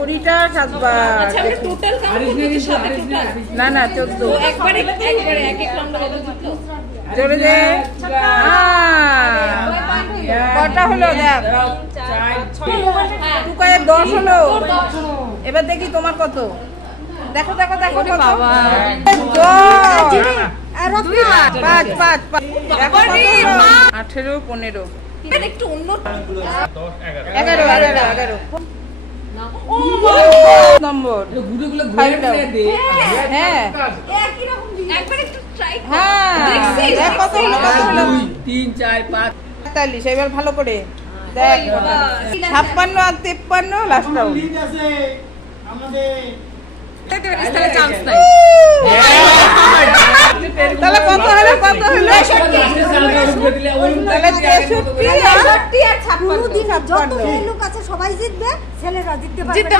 20টা 7বার। আচ্ছা আমরা total count করব সাথে টোটাল না না 14। একবারে এক এক নাম্বার কত জিতলো জোরে দে। কটা হলো দেখ, টুকায় 10 হলো। এবার দেখি তোমার কত। দেখো দেখো দেখো কত। বাবা। 5 5 দেখো কত হলো। 18 15 এটা একটু অন্য 11 নম্বর। গুড়গুলো ঘুরে ফিরে দে। হ্যাঁ একই রকম একবার একটু ট্রাই কর হ্যাঁ দেখছিস? দেখ কত হলো কত হলো। 2 3 4 5 45। এবার ভালো করে দেখ। 56 আর 53 লাস্ট রাউন্ড। তাহলে চান্স নাই তাহলে কত হলো কত হলো। লাস্টে সালটা উপরে দিলে ওই তাহলে 63 আর 56 যত মেয়ে লোক আছে সবাই জিতবে, ছেলেরা জিততে পারবে না।